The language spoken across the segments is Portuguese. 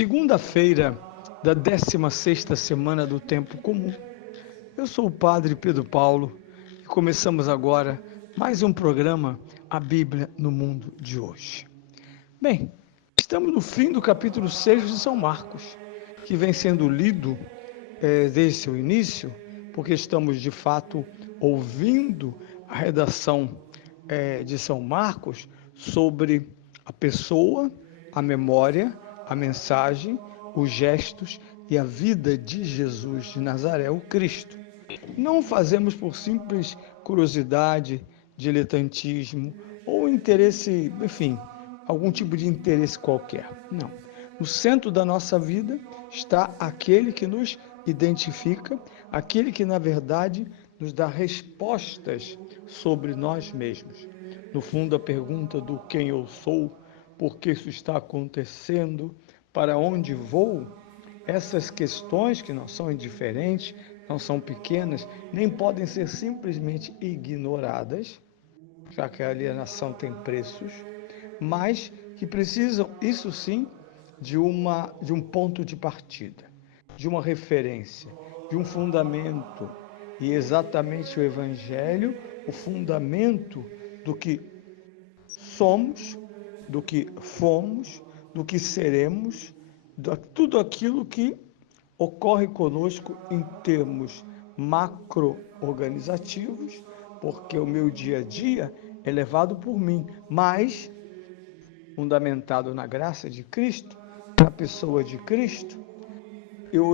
Segunda-feira da 16ª semana do Tempo Comum. Eu sou o Padre Pedro Paulo e começamos agora mais um programa, A Bíblia no Mundo de Hoje. Bem, estamos no fim do capítulo 6 de São Marcos, que vem sendo lido desde seu início, porque estamos de fato ouvindo a redação de São Marcos sobre a pessoa, a memória, a mensagem, os gestos e a vida de Jesus de Nazaré, o Cristo. Não o fazemos por simples curiosidade, diletantismo ou interesse, enfim, algum tipo de interesse qualquer. Não. No centro da nossa vida está aquele que nos identifica, aquele que, na verdade, nos dá respostas sobre nós mesmos. No fundo, a pergunta do quem eu sou, por que isso está acontecendo, para onde vou, essas questões que não são indiferentes, não são pequenas, nem podem ser simplesmente ignoradas, já que a alienação tem preços, mas que precisam, isso sim, de um ponto de partida, de uma referência, de um fundamento. E exatamente o Evangelho, o fundamento do que somos, do que fomos, do que seremos, de tudo aquilo que ocorre conosco em termos macro-organizativos, porque o meu dia a dia é levado por mim, mas fundamentado na graça de Cristo, na pessoa de Cristo, eu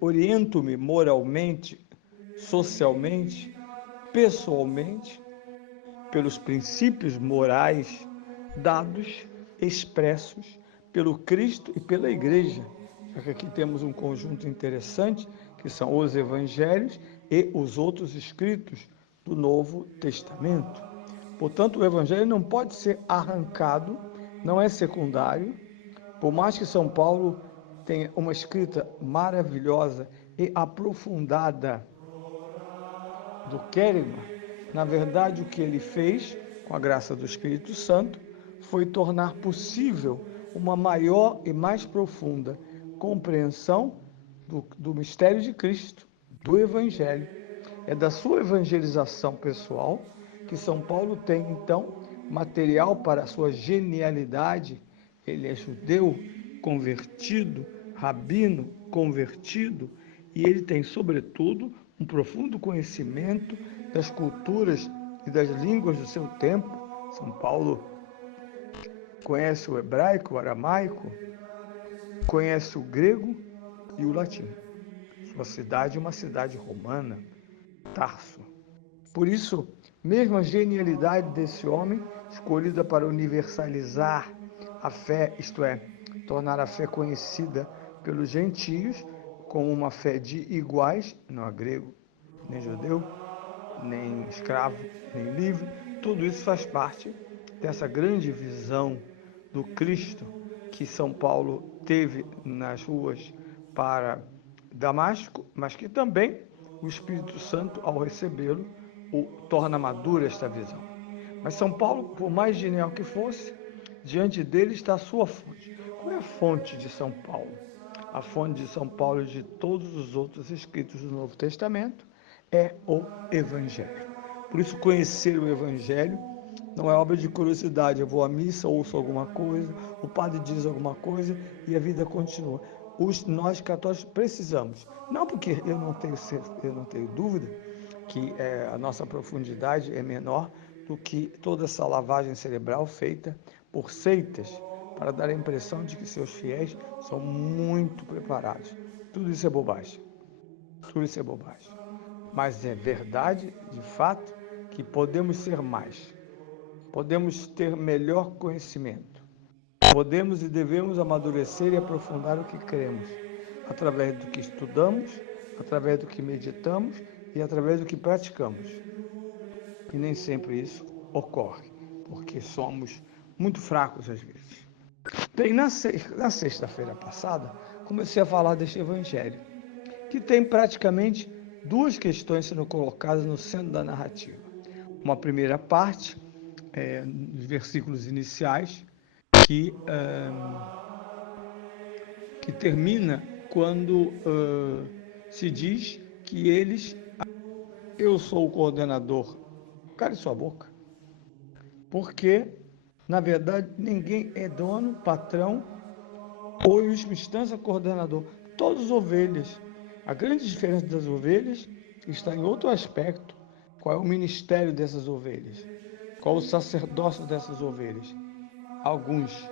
oriento-me moralmente, socialmente, pessoalmente, pelos princípios morais dados, expressos pelo Cristo e pela Igreja. Já que aqui temos um conjunto interessante, que são os Evangelhos e os outros escritos do Novo Testamento. Portanto, o Evangelho não pode ser arrancado, não é secundário, por mais que São Paulo tenha uma escrita maravilhosa e aprofundada do Quérigma, na verdade o que ele fez, com a graça do Espírito Santo, foi tornar possível uma maior e mais profunda compreensão do mistério de Cristo, do Evangelho. É da sua evangelização pessoal que São Paulo tem, então, material para a sua genialidade. Ele é judeu, convertido, rabino, convertido, e ele tem, sobretudo, um profundo conhecimento das culturas e das línguas do seu tempo. São Paulo conhece o hebraico, o aramaico, conhece o grego e o latim. Sua cidade é uma cidade romana, Tarso. Por isso, mesmo a genialidade desse homem, escolhida para universalizar a fé, isto é, tornar a fé conhecida pelos gentios, como uma fé de iguais, não há grego, nem judeu, nem escravo, nem livre, tudo isso faz parte dessa grande visão do Cristo que São Paulo teve nas ruas para Damasco, mas que também o Espírito Santo, ao recebê-lo, o torna madura esta visão. Mas São Paulo, por mais genial que fosse, diante dele está a sua fonte. Qual é a fonte de São Paulo? A fonte de São Paulo e de todos os outros escritos do Novo Testamento é o Evangelho. Por isso, conhecer o Evangelho não é obra de curiosidade. Eu vou à missa, ouço alguma coisa, o padre diz alguma coisa e a vida continua. Nós católicos precisamos, não porque eu não tenho dúvida que a nossa profundidade é menor do que toda essa lavagem cerebral feita por seitas para dar a impressão de que seus fiéis são muito preparados. Tudo isso é bobagem. Tudo isso é bobagem. Mas é verdade, de fato, que podemos ser mais. Podemos ter melhor conhecimento. Podemos e devemos amadurecer e aprofundar o que cremos, através do que estudamos, através do que meditamos e através do que praticamos. E nem sempre isso ocorre, porque somos muito fracos às vezes. Bem, na sexta-feira passada, comecei a falar deste evangelho, que tem praticamente duas questões sendo colocadas no centro da narrativa. Uma primeira parte, nos versículos iniciais, que que termina quando se diz que eu sou o coordenador. Cale sua boca. Porque, na verdade, ninguém é dono, patrão ou, em última instância, coordenador. Todas ovelhas. A grande diferença das ovelhas está em outro aspecto. Qual é o ministério dessas ovelhas? Qual o sacerdócio dessas ovelhas? Alguns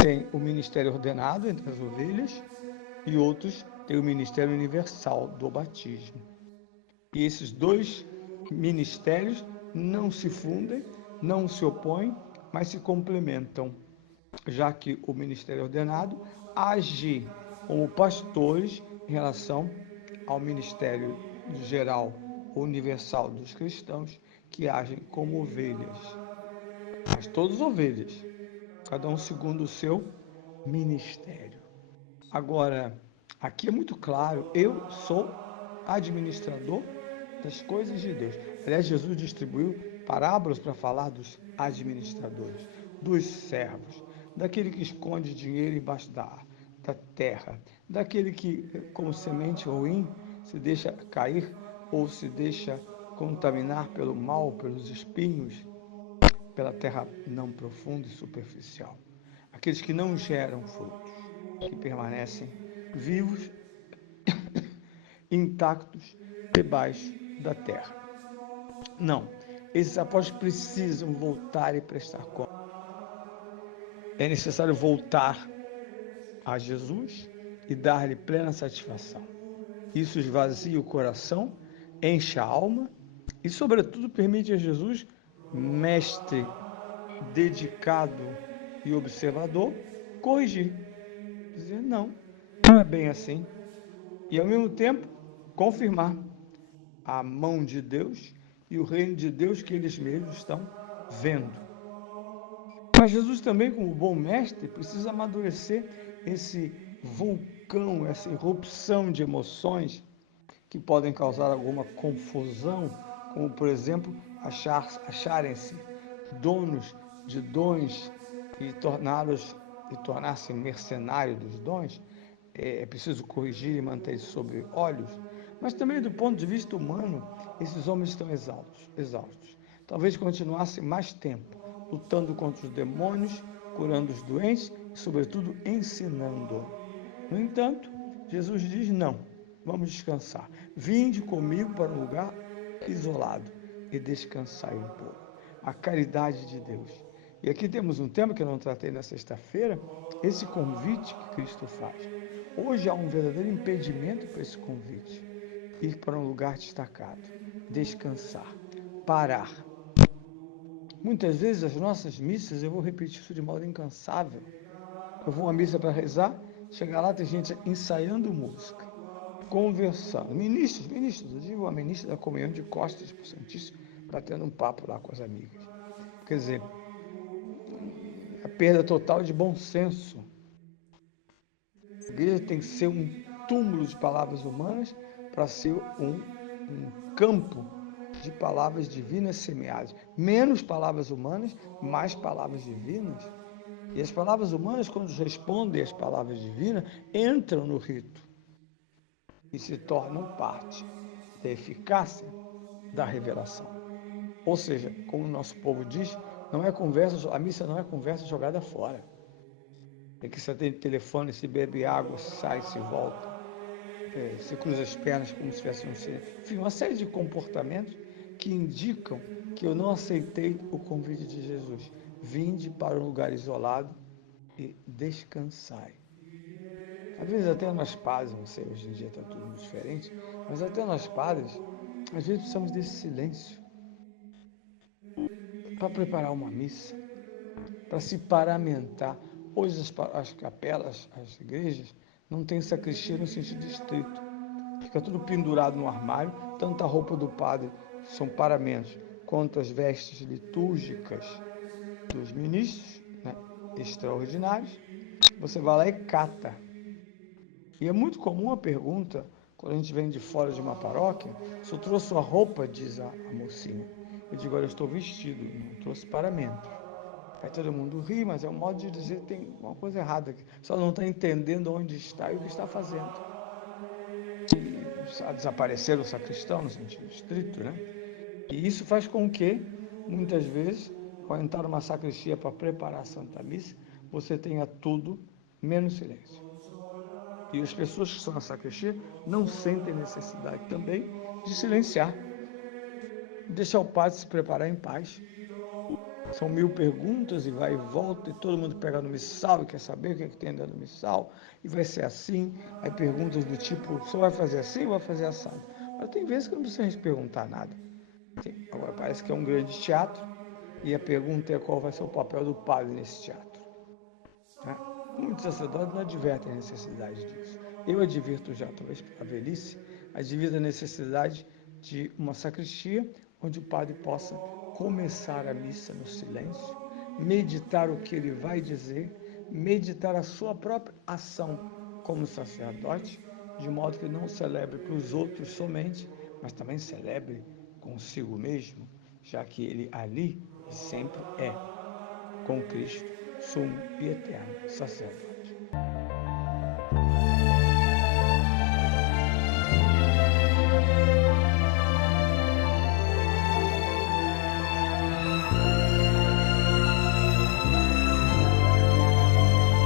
têm o ministério ordenado entre as ovelhas e outros têm o ministério universal do batismo. E esses dois ministérios não se fundem, não se opõem, mas se complementam, já que o ministério ordenado age como pastores em relação ao ministério geral, universal dos cristãos, que agem como ovelhas. Mas todas ovelhas, cada um segundo o seu ministério. Agora, aqui é muito claro, eu sou administrador das coisas de Deus. Aliás, Jesus distribuiu parábolas para falar dos administradores, dos servos, daquele que esconde dinheiro embaixo da terra, daquele que, como semente ruim, se deixa cair ou se deixa contaminar pelo mal, pelos espinhos, pela terra não profunda e superficial. Aqueles que não geram frutos, que permanecem vivos, intactos, debaixo da terra. Não, esses apóstolos precisam voltar e prestar conta. É necessário voltar a Jesus e dar-lhe plena satisfação. Isso esvazia o coração, enche a alma e, sobretudo, permite a Jesus, mestre dedicado e observador, corrigir. Dizer, não é bem assim. E, ao mesmo tempo, confirmar a mão de Deus e o reino de Deus que eles mesmos estão vendo. Mas Jesus também, como bom mestre, precisa amadurecer esse vulcão, essa erupção de emoções que podem causar alguma confusão, como, por exemplo, acharem-se donos de dons e tornar-se mercenário dos dons. É preciso corrigir e manter isso sobre olhos. Mas também, do ponto de vista humano, esses homens estão exaustos. Talvez continuassem mais tempo lutando contra os demônios, curando os doentes e, sobretudo, ensinando. No entanto, Jesus diz: não, vamos descansar. Vinde comigo para um lugar isolado e descansai um pouco. A caridade de Deus. E aqui temos um tema que eu não tratei na sexta-feira, esse convite que Cristo faz. Hoje há um verdadeiro impedimento para esse convite. Ir para um lugar destacado, descansar, parar. Muitas vezes as nossas missas, eu vou repetir isso de modo incansável. Eu vou a missa para rezar, chegar lá tem gente ensaiando música, conversando. Ministros, eu digo a ministra da comunhão de costas para o Santíssimo, batendo um papo lá com as amigas. Quer dizer, a perda total de bom senso. A igreja tem que ser um túmulo de palavras humanas para ser um campo de palavras divinas semeadas. Menos palavras humanas, mais palavras divinas. E as palavras humanas, quando respondem às palavras divinas, entram no rito e se tornam parte da eficácia da revelação. Ou seja, como o nosso povo diz, não é conversa, a missa não é conversa jogada fora. É que você atende telefone, se bebe água, se sai, se volta, se cruza as pernas como se tivesse um silêncio. Enfim, uma série de comportamentos que indicam que eu não aceitei o convite de Jesus. Vinde para um lugar isolado e descansai. Às vezes até nós padres, não sei, hoje em dia está tudo muito diferente, mas até nós padres, às vezes precisamos desse silêncio para preparar uma missa, para se paramentar. Hoje as capelas, as igrejas, não têm sacristia no sentido estrito. Fica tudo pendurado no armário, tanto a roupa do padre são paramentos, quanto as vestes litúrgicas dos ministros, né, extraordinários. Você vai lá e cata. E é muito comum a pergunta, quando a gente vem de fora de uma paróquia: se eu trouxe sua roupa, diz a mocinha. Eu digo: olha, eu estou vestido, não trouxe paramentos. Aí todo mundo ri, mas é um modo de dizer que tem uma coisa errada aqui. Só não está entendendo onde está e o que está fazendo. E desaparecer o sacristão, no sentido estrito, né? E isso faz com que, muitas vezes, ao entrar numa sacristia para preparar a Santa Missa, você tenha tudo menos silêncio. E as pessoas que estão na sacristia não sentem necessidade também de silenciar, deixar o padre se preparar em paz. São 1000 perguntas e vai e volta, e todo mundo pega no missal e quer saber o que é que tem dentro do missal, e vai ser assim. Aí perguntas do tipo, só vai fazer assim ou vai fazer assado? Mas tem vezes que não precisa a gente perguntar nada. Agora parece que é um grande teatro, e a pergunta é qual vai ser o papel do padre nesse teatro. Né? Muitos sacerdotes não advertem a necessidade disso. Eu advirto já, talvez pela velhice, advirto a necessidade de uma sacristia onde o padre possa começar a missa no silêncio, meditar o que ele vai dizer, meditar a sua própria ação como sacerdote, de modo que não celebre para os outros somente, mas também celebre consigo mesmo, já que ele ali sempre é com Cristo, sumo e eterno sacerdote.